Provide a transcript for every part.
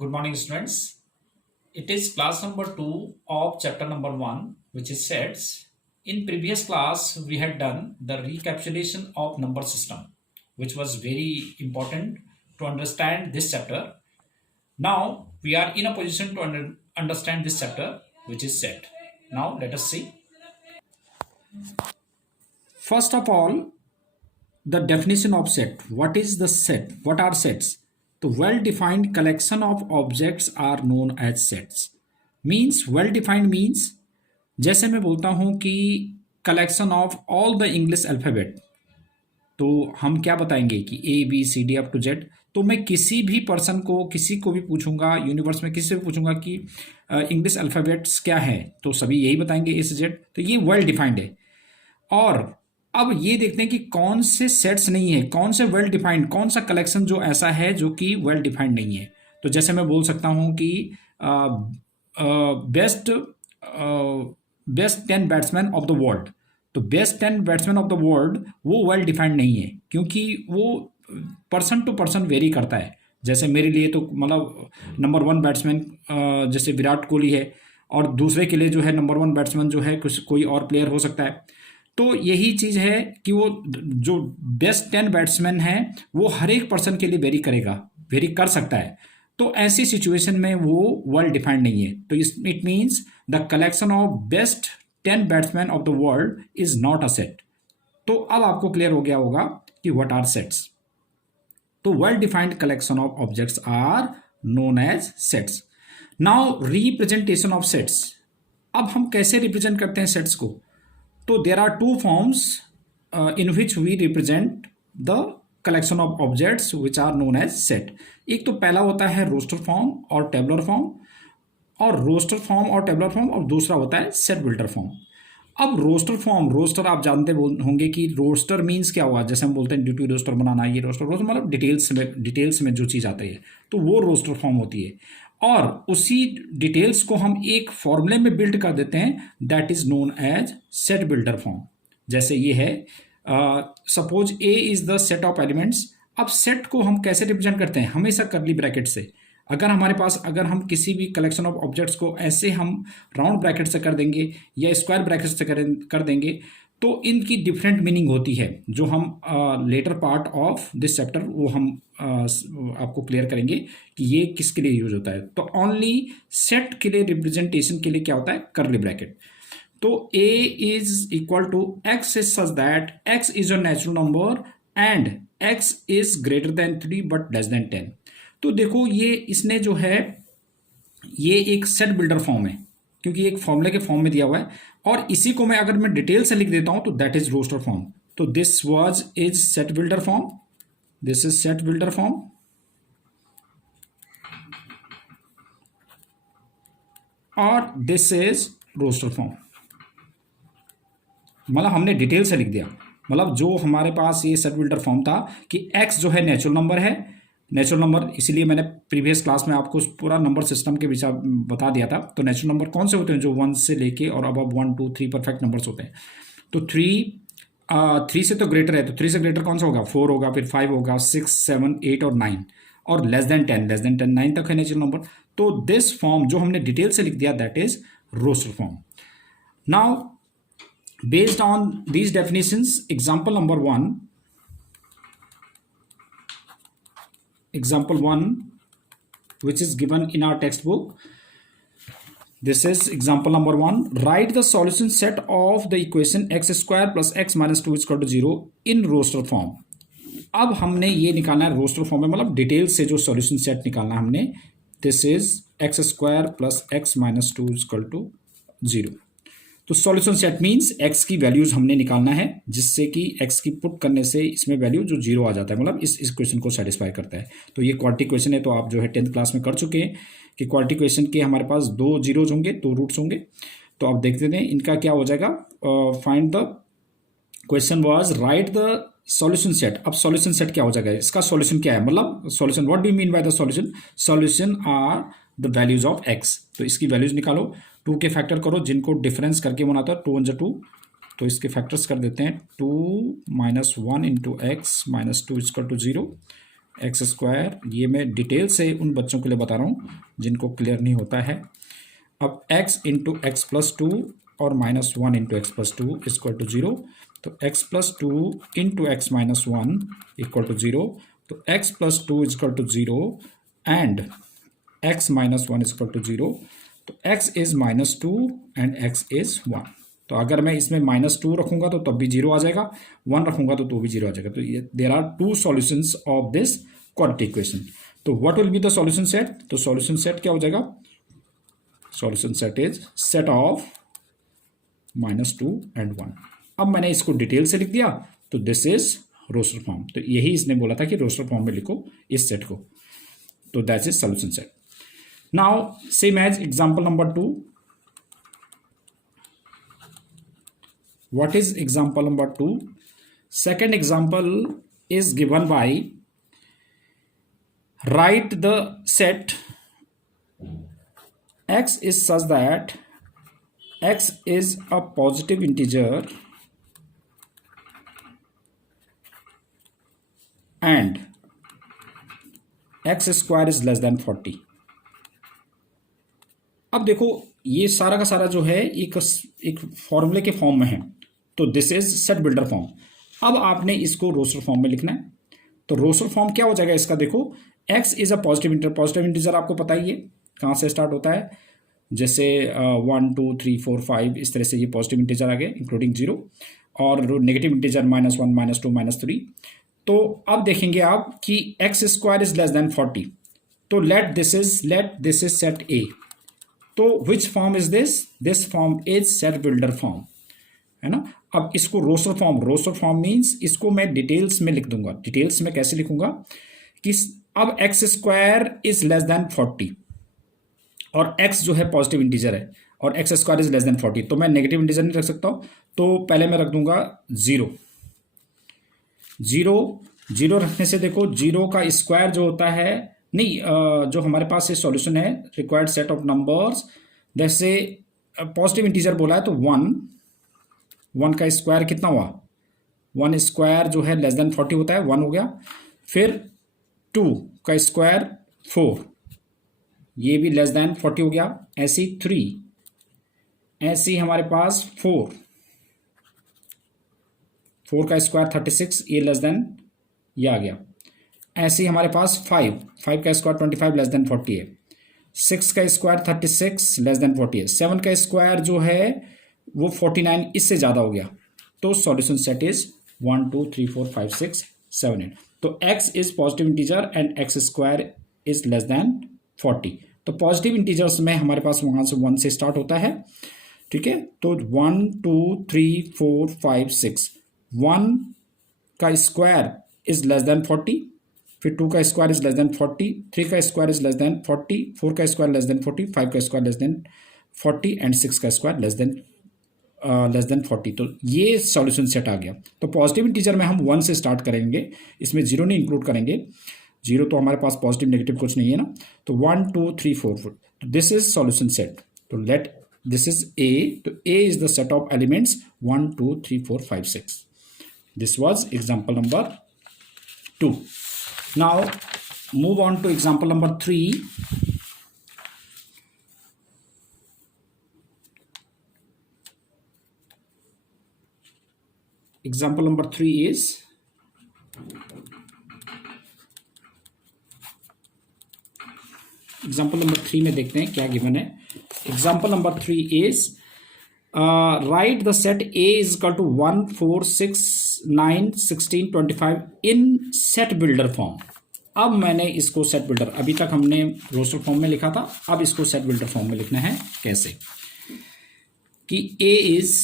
Good morning, students. It is class number 2 of chapter number 1, which is sets. In previous class, we had done the recapitulation of number system, which was very important to understand this chapter. Now, we are in a position to understand this chapter, which is set. Now, let us see. First of all, the definition of set. What is the set? What are sets? The well-defined collection of objects are known as sets. Means well-defined means जैसे मैं बोलता हूं कि collection of all the English alphabet, तो हम क्या बताएंगे कि A B C D up to Z. तो मैं किसी भी पर्सन को, किसी को भी पूछूंगा, यूनिवर्स में किसी से भी पूछूंगा कि इंग्लिश अल्फ़ाबेट्स क्या है, तो सभी यही बताएंगे ए से जेड। तो ये वेल डिफाइंड है। और अब ये देखते हैं कि कौन से सेट्स नहीं है, कौन से वेल डिफाइंड, कौन सा कलेक्शन जो ऐसा है जो कि वेल डिफाइंड नहीं है। तो जैसे मैं बोल सकता हूँ कि best best 10 batsman of the world. तो best 10 batsman of the world वो वेल डिफाइंड नहीं है, क्योंकि वो पर्सन टू पर्सन वेरी करता है। जैसे मेरे लिए तो मतलब नंबर 1 बैट्समैन जैसे विराट कोहली है, और दूसरे के लिए जो है नंबर 1 बैट्समैन जो है कुछ कोई और प्लेयर हो सकता है। तो यही चीज़ है कि वो जो बेस्ट 10 बैट्समैन है वो हर एक पर्सन के लिए वेरी करेगा, वेरी कर सकता है। तो ऐसी सिचुएशन में वो वेल डिफाइंड नहीं है। तो it means the collection of best 10 batsman of the world is not a set. तो अब आपको क्लियर हो गया होगा कि व्हाट आर सेट्स। तो well defined collection of objects are known as sets. Now representation of sets. अब हम कैसे रिप्रेजेंट करते हैं सेट्स को? तो there are two forms in which we represent the collection of objects which are known as set. एक तो पहला होता है रोस्टर फॉर्म और टेबलर फॉर्म, और रोस्टर फॉर्म और टेबलर फॉर्म, और दूसरा होता है सेट बिल्डर फॉर्म। अब रोस्टर फॉर्म, रोस्टर आप जानते होंगे कि रोस्टर मीन्स क्या हुआ। जैसे हम बोलते हैं ड्यूटी रोस्टर बनाना, ये रोस्टर मतलब डिटेल्स में जो चीज़ आती है, तो वो रोस्टर फॉर्म होती है। और उसी डिटेल्स को हम एक फॉर्मूले में बिल्ड कर देते हैं, that is known as set builder form. जैसे ये है, suppose A is the set of elements. अब सेट को हम कैसे रिप्रेजेंट करते हैं? हमेशा करली ब्रैकेट से। अगर हमारे पास, अगर हम किसी भी कलेक्शन ऑफ ऑब्जेक्ट्स को ऐसे हम राउंड ब्रैकेट से कर देंगे या स्क्वायर ब्रैकेट से कर देंगे, तो इनकी डिफरेंट मीनिंग होती है, जो हम later part of this chapter वो हम आपको क्लियर करेंगे कि ये किसके लिए यूज होता है। तो ओनली सेट के लिए रिप्रेजेंटेशन के लिए क्या होता है? करली ब्रैकेट। तो a is equal to x is such that x is a natural number and x is greater than 3 but less than 10। तो देखो ये इसने जो है, ये एक सेट बिल्डर फॉर्म है, क्योंकि एक फॉर्मूले के फॉर्म में दिया हुआ है। और इसी को मैं अगर मैं डिटेल से लिख देता हूं तो दैट इज रोस्टर फॉर्म। तो this was is set builder form, this is set builder form, और दिस इज रोस्टर फॉर्म। मतलब हमने डिटेल से लिख दिया, मतलब जो हमारे पास ये सेट बिल्डर फॉर्म था कि x जो है नेचुरल नंबर है, नेचुरल नंबर, इसीलिए मैंने प्रीवियस क्लास में आपको पूरा नंबर सिस्टम के विचार बता दिया था। तो नेचुरल नंबर कौन से होते हैं? जो 1 से लेके और अब 1 2 3 परफेक्ट नंबर्स होते हैं। तो 3 से तो ग्रेटर है, तो 3 से ग्रेटर कौन सा होगा? 4 होगा, फिर 5 होगा, 6 7 8 और 9, और लेस देन 10 9 तक है नेचुरल नंबर। तो दिस फॉर्म जो हमने डिटेल से लिख दिया, that is roster form. Now based on these definitions, example number 1, which is given in our textbook. This is example number 1. Write the solution set of the equation x square plus x minus 2 is equal to 0 in roster form. अब हमने ये निकालना है roster form में, मतलब detail से जो solution set निकालना है हमने। This is x square plus x minus 2 is equal to 0। तो सॉल्यूशन सेट मींस x की वैल्यूज हमने निकालना है, जिससे कि x की पुट करने से इसमें वैल्यू जो 0 आ जाता है, मतलब इस इक्वेशन को सेटिस्फाई करता है। तो ये क्वाड्रेटिक इक्वेशन है, तो आप जो है 10th क्लास में कर चुके हैं कि क्वाड्रेटिक इक्वेशन के हमारे पास 2 जीरोज होंगे, 2 रूट्स होंगे। तो आप देखते हैं इनका क्या हो जाएगा। Find the question was write the solution set. अब सॉल्यूशन सेट क्या हो जाएगा? इसका सॉल्यूशन क्या है, मतलब solution, what do you mean by the solution? Solution are the values of x। तो इसकी वैल्यूज निकालो, 2 के फैक्टर करो, जिनको डिफरेंस करके बनाता है 2 1 2, तो इसके फैक्टर्स कर देते हैं 2 - 1 × x - 2 is equal to 0, x square, ये मैं डिटेल से उन बच्चों के लिए बता रहा हूँ जिनको क्लियर नहीं होता है। अब x into x plus two और minus one into x plus two equal to zero, तो x plus two into x minus one equal to zero, तो x plus two equal to zero and x minus one equal to zero, तो x is minus two and x is one. तो अगर मैं इसमें minus two रखूंगा तो तब भी जीरो आ जाएगा, वन रखूंगा तो भी जीरो आ जाएगा। तो ये there are two solutions of this quadratic equation. तो what will be the solution set? तो सॉल्यूशन सेट क्या हो जाएगा? Solution set is set of minus two and one. अब मैंने इसको डिटेल से लिख दिया, तो दिस इज रोस्टर फॉर्म। तो यही इसने बोला था कि रोस्टर फॉर्म में लिखो इस सेट को, तो that is solution set. Now same as example number 2। What is example number 2? Second example is given by write the set x is such that x is a positive integer and x square is less than 40। अब देखो ये सारा का सारा जो है एक फॉर्मूले के फॉर्म में है, तो this is set builder form. अब आपने इसको रोस्टर फॉर्म में लिखना है। तो रोस्टर फॉर्म क्या हो जाएगा इसका? देखो x is a positive integer. Positive integer आपको पता ही है कहाँ से स्टार्ट होता है, जैसे 1 2 3 4 5 इस तरह से ये पॉजिटिव इंटीजर आ गए इंक्लूडिंग जीरो, और negative integer minus one minus two minus three. तो अब देखेंगे आप कि x square is less than 40, तो let this is set A. तो which form is this? This form is set builder form, है ना। अब इसको रोस्टर फॉर्म मीन्स इसको मैं डिटेल्स में लिख दूंगा। डिटेल्स में कैसे लिखूंगा कि अब x square is less than 40 और x जो है पॉजिटिव इंटीजर है और x square is less than 40, तो मैं नेगेटिव इंटीजर नहीं रख सकता हूं, तो पहले मैं रख दूंगा जीरो। जीरो रखने से देखो जीरो का स्क्वायर जो होता है, नहीं जो हमारे पास ये सॉल्यूशन है रिक्वायर्ड सेट ऑफ नंबर्स, जैसे पॉजिटिव इंटीजर बोला है तो वन का स्क्वायर कितना हुआ? वन स्क्वायर जो है लेस देन 40 होता है, वन हो गया। फिर टू का स्क्वायर 4, ये भी लेस देन 40 हो गया। ऐसी 3, ऐसी हमारे पास 4 का स्क्वायर 36, ये लेस देन ये आ गया। ऐसे ही हमारे पास 5 का स्क्वायर 25 लेस देन 40 है। 6 का स्क्वायर 36 लेस देन 40 है। 7 का स्क्वायर जो है वो 49, इससे ज़्यादा हो गया। तो सॉल्यूशन सेट इज 1 2 3 4 5 6 7 8। तो x is positive integer and x square is less than 40। तो पॉजिटिव इंटीजर्स में हमारे पास वहाँ से 1 से स्टार्ट होता है, ठीक है। तो 1 2 3 4 5 6, 1 का स्क्वायर इज लेस देन 40, फिर 2 का स्क्वायर इज लेस देन 40, 3 का स्क्वायर इज लेस देन 40, 4 का स्क्वायर लेस देन 40, 5 का स्क्वायर लेस देन 40 एंड 6 का स्क्वायर लेस देन 40। तो ये सॉल्यूशन सेट आ गया। तो पॉजिटिव इंटीजर में हम 1 से स्टार्ट करेंगे, इसमें जीरो नहीं इंक्लूड करेंगे। जीरो तो हमारे पास पॉजिटिव नेगेटिव कुछ नहीं है ना। तो 1 2 3 4 4, तो दिस इज सॉल्यूशन सेट। तो लेट दिस इज ए, तो A is the set of elements 1 2 3 4 5 6। This was example number 2। Now move on to example number 3। Example number 3 is example number 3 में देखते हैं क्या गिवन है। Example number 3 is right the set A is equal to 1 4 6 9 16 25 in set builder form. अब मैंने इसको set builder, अभी तक हमने रोस्टर फॉर्म में लिखा था, अब इसको सेट बिल्डर फॉर्म में लिखना है। कैसे कि A is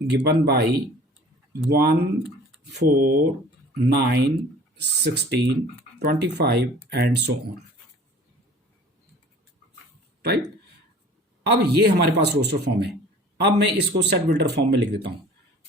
given by 1 4 9 16 25 and so on, right. अब ये हमारे पास रोस्टर फॉर्म है। अब मैं इसको सेट बिल्डर फॉर्म में लिख देता हूं।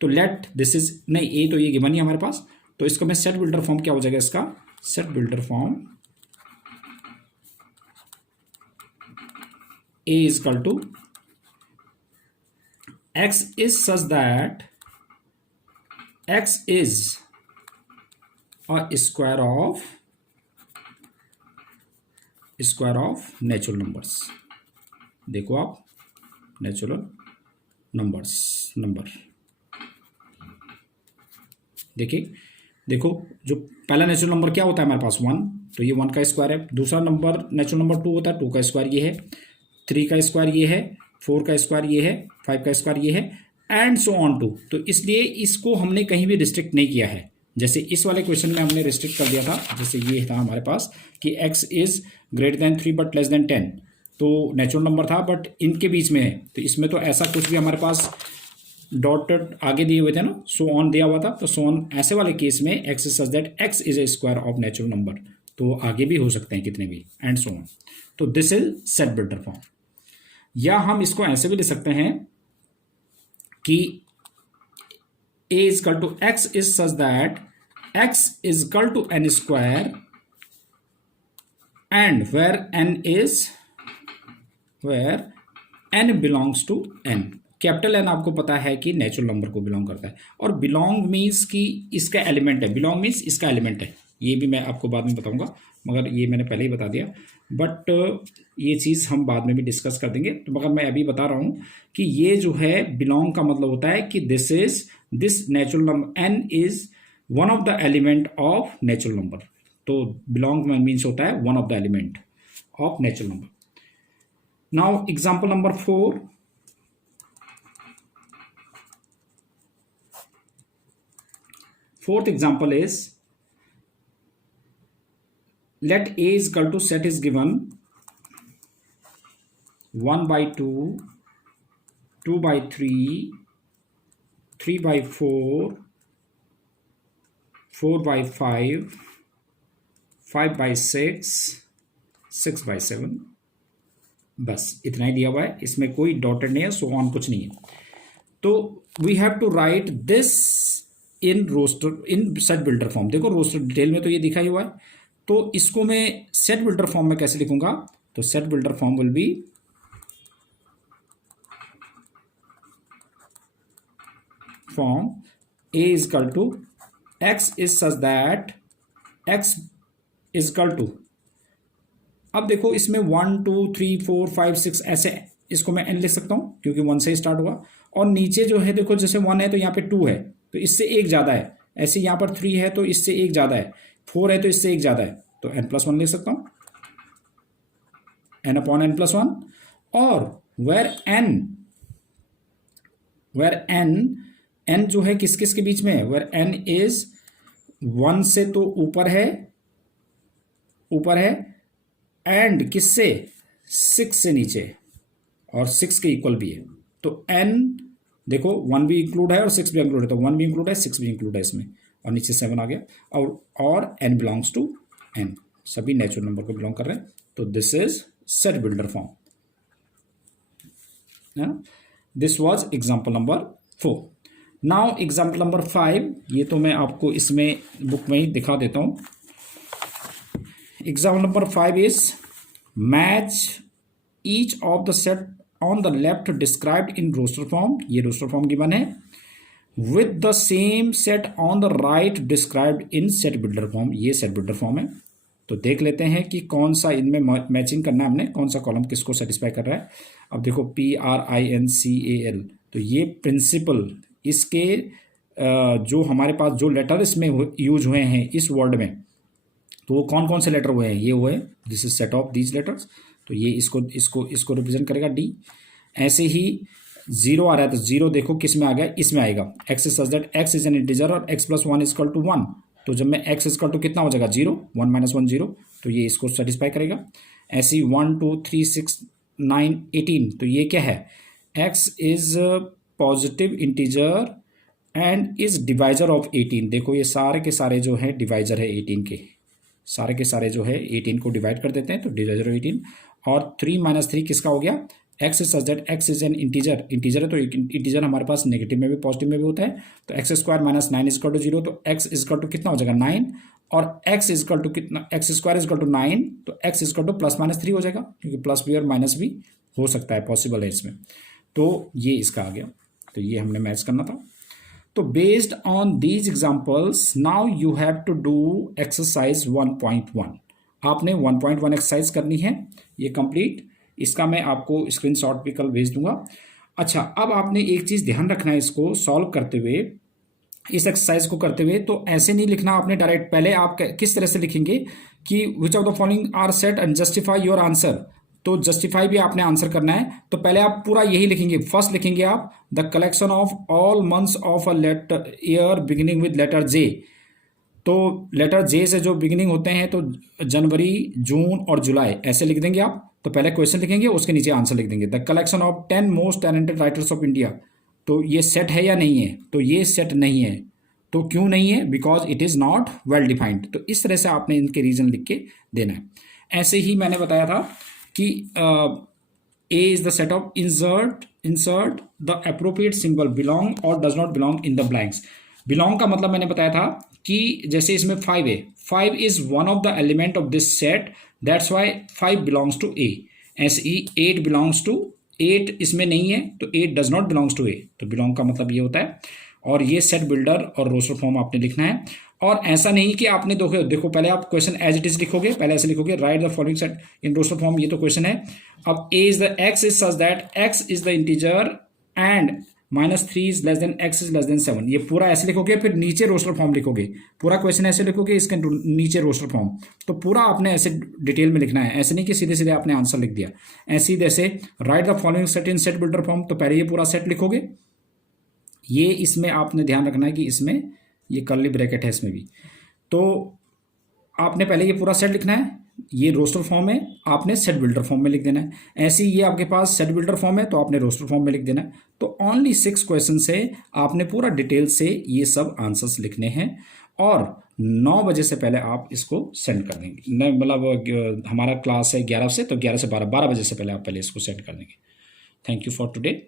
तो लेट दिस इज, नहीं ए तो ये गिवन ही हमारे पास, तो इसको मैं सेट बिल्डर फॉर्म क्या हो जाएगा इसका? Set builder form A is equal to x is such that x is a square of natural numbers. देखो आप, नेचुरल नंबर देखिए, देखो जो पहला नेचुरल नंबर क्या होता है हमारे पास 1, तो ये 1 का स्क्वायर है। दूसरा नंबर नेचुरल नंबर 2 होता है, 2 का स्क्वायर ये है, 3 का स्क्वायर ये है, 4 का स्क्वायर ये है, 5 का स्क्वायर ये है, एंड सो ऑन टू। तो इसलिए इसको हमने कहीं भी रिस्ट्रिक्ट नहीं किया है। जैसे इस वाले क्वेश्चन में हमने रिस्ट्रिक्ट कर दिया था, जैसे ये था हमारे पास कि x is greater than 3 but less than 10, तो नेचुरल नंबर था बट इनके बीच में है, तो इसमें तो ऐसा कुछ भी हमारे पास डॉटेड आगे दिए हुए थे ना, सो ऑन दिया हुआ था, तो सो ऑन ऐसे वाले केस में x is such that x is a square of natural number, तो आगे भी हो सकते हैं कितने भी, एंड सो ऑन। तो this is set builder form. या हम इसको ऐसे भी लिख सकते हैं कि a is equal to x is such that x is equal to n square and where n belongs to n। Capital N आपको पता है कि नेचुरल नंबर को बिलोंग करता है, और बिलोंग मीन्स कि इसका एलिमेंट है, बिलोंग मीन्स इसका एलिमेंट है। ये भी मैं आपको बाद में बताऊंगा, मगर ये मैंने पहले ही बता दिया, बट ये चीज़ हम बाद में भी डिस्कस कर देंगे। तो मगर मैं अभी बता रहा हूँ कि ये जो है बिलोंग का मतलब होता है कि this natural number n is one of the element of natural number. तो बिलोंग मीन्स होता है one of the element of natural number. Now example number 4, fourth example is let a is equal to set is given 1 by 2, 2 by 3, 3 by 4, 4 by 5, 5 by 6, 6 by 7, बस इतना ही दिया हुआ है, इसमें कोई डॉटेड नहीं है, सो ऑन कुछ नहीं है। तो we have to write this in set builder form. देखो रोस्टर डिटेल में तो ये दिखा ही हुआ है, तो इसको मैं सेट बिल्डर फॉर्म में कैसे लिखूंगा, तो set builder form will be form a is equal to x is such that x is equal to, अब देखो इसमें 1 2 3 4 5 6 ऐसे, इसको मैं n लिख सकता हूं क्योंकि 1 से ही स्टार्ट हुआ, और नीचे जो है देखो जैसे 1 है तो यहाँ पे 2 है तो इससे एक ज़्यादा है, ऐसे यहाँ पर 3 है तो इससे एक ज़्यादा है, 4 है तो इससे एक ज़्यादा है, तो n+1 लिख सकता हूँ, n/n+1। और वेर n जो है किस किस के बीच में है, वेर n इज 1 से तो ऊपर है एंड किससे 6 से नीचे और 6 के इक्वल भी है। तो n देखो 1 भी इंक्लूड है और 6 भी इंक्लूड है, तो 1 भी इंक्लूड है 6 भी इंक्लूड है इसमें, और नीचे 7 आ गया, और n बिलोंग्स टू n, सभी नेचुरल नंबर को बिलोंग कर रहे हैं। तो this is set builder form. This was example number 4। Now example number 5, ये तो मैं आपको इसमें बुक में ही दिखा देता हूँ। Example number 5 is match each of the set on the left described in roster form, ये रोस्टर फॉर्म गिवन है, with the same set on the right described in set builder form, ये set builder form है। तो देख लेते हैं कि कौन सा इनमें मैचिंग करना है हमने, कौन सा कॉलम किसको सेटिस्फाई कर रहा है। अब देखो PRINCAL, तो ये प्रिंसिपल, इसके जो हमारे पास जो लेटर इसमें यूज हुए हैं इस वर्ड में, तो वो कौन कौन से लेटर हुए हैं, ये हुए, this is set of these letters, तो ये इसको रिप्रेजेंट करेगा D। ऐसे ही 0 आ रहा है तो 0 देखो किस में आ गया, इसमें आएगा, x is such that x is an integer और x+1 इज इक्वल टू 1, तो जब मैं x इज इक्वल टू कितना हो जाएगा 0, 1 - 1 0, तो ये इसको सेटिस्फाई करेगा। ऐसे ही 1 2 3 6 9 18, तो ये क्या है, x is positive integer and is divisor of 18, देखो ये सारे के सारे जो है डिवाइजर है 18 के, सारे के सारे जो है 18 को डिवाइड कर देते हैं, तो डिवाइजर ऑफ 18। और 3 - 3 किसका हो गया, x is such that x is an integer है, तो इंटीजर हमारे पास नेगेटिव में भी पॉजिटिव में भी होता है, तो x² - 9 इज इक्वल टू 0, तो x इज इक्वल टू कितना हो जाएगा 9, और x इज इक्वल टू कितना, x² इज इक्वल टू 9, तो x इज इक्वल टू +-3 हो जाएगा, क्योंकि प्लस भी और माइनस भी हो सकता है, पॉसिबल है इसमें। तो ये इसका आ गया, तो ये हमने मैच करना था। तो based on these examples now you have to do exercise 1.1। आपने 1.1 एक्सरसाइज करनी है, ये कंप्लीट। इसका मैं आपको स्क्रीनशॉट भी कल भेज दूंगा। अच्छा, अब आपने एक चीज़ ध्यान रखना है, इसको सॉल्व करते हुए, इस एक्सरसाइज को करते हुए, तो ऐसे नहीं लिखना आपने डायरेक्ट। पहले आप किस तरह से लिखेंगे कि which of the following are set and justify your answer. तो जस्टिफाई भी आपने आंसर करना है। तो पहले आप पूरा यही लिखेंगे। फर्स्ट लिखेंगे आप the collection of all months of a letter year beginning with letter J. तो लेटर जे से जो बिगिनिंग होते हैं, तो जनवरी, जून और जुलाई, ऐसे लिख देंगे आप। तो पहले क्वेश्चन लिखेंगे, उसके नीचे आंसर लिख देंगे। The collection of 10 most talented writers of India. तो ये सेट है या नहीं है? तो ये सेट नहीं है। तो क्यों नहीं है? Because it is not well defined. तो इस तरह से आपने इनके रीजन लिख के देना है। ऐसे ही मैंने बताया था कि A is the set of insert the appropriate symbol belong और does not belong in the blanks. Belong का मतलब मैंने बताया था कि जैसे इसमें 5 है, 5 is one of the element of this set, that's why 5 belongs to A. ऐसे ही 8 बिलोंग्स टू 8 इसमें नहीं है, तो 8 डज नॉट बिलोंग्स टू ए। तो बिलोंग का मतलब ये होता है। और ये सेट बिल्डर और रोस्टर फॉर्म आपने लिखना है। और ऐसा नहीं कि आपने देखो पहले आप क्वेश्चन एज इट इज लिखोगे, पहले ऐसे लिखोगे write the following set in roster form. ये तो क्वेश्चन है। अब A is the x is such that x is the integer and -3 is less than x is less than 7। ये पूरा ऐसे लिखोगे, फिर नीचे रोस्टर फॉर्म लिखोगे। पूरा क्वेश्चन ऐसे लिखोगे, इसके नीचे रोस्टर फॉर्म। तो पूरा आपने ऐसे डिटेल में लिखना है। ऐसे नहीं कि सीधे सीधे आपने आंसर लिख दिया। ऐसे ही जैसे right the following set in set builder form, तो पहले ये पूरा सेट लिखोगे। ये इसमें आपने ध्यान रखना है कि इसमें ये कर्ली ब्रैकेट है इसमें भी। तो आपने पहले ये पूरा सेट लिखना है। ये रोस्टर फॉर्म है, आपने सेट बिल्डर फॉर्म में लिख देना है। ऐसे ही ये आपके पास सेट बिल्डर फॉर्म है, तो आपने रोस्टर फॉर्म में लिख देना है। तो ओनली 6 क्वेश्चन से आपने पूरा डिटेल से ये सब आंसर्स लिखने हैं। और 9 बजे से पहले आप इसको सेंड कर देंगे। मतलब हमारा क्लास है 11 से, तो 11 से 12 बजे से पहले आप पहले इसको सेंड कर देंगे। Thank you for today.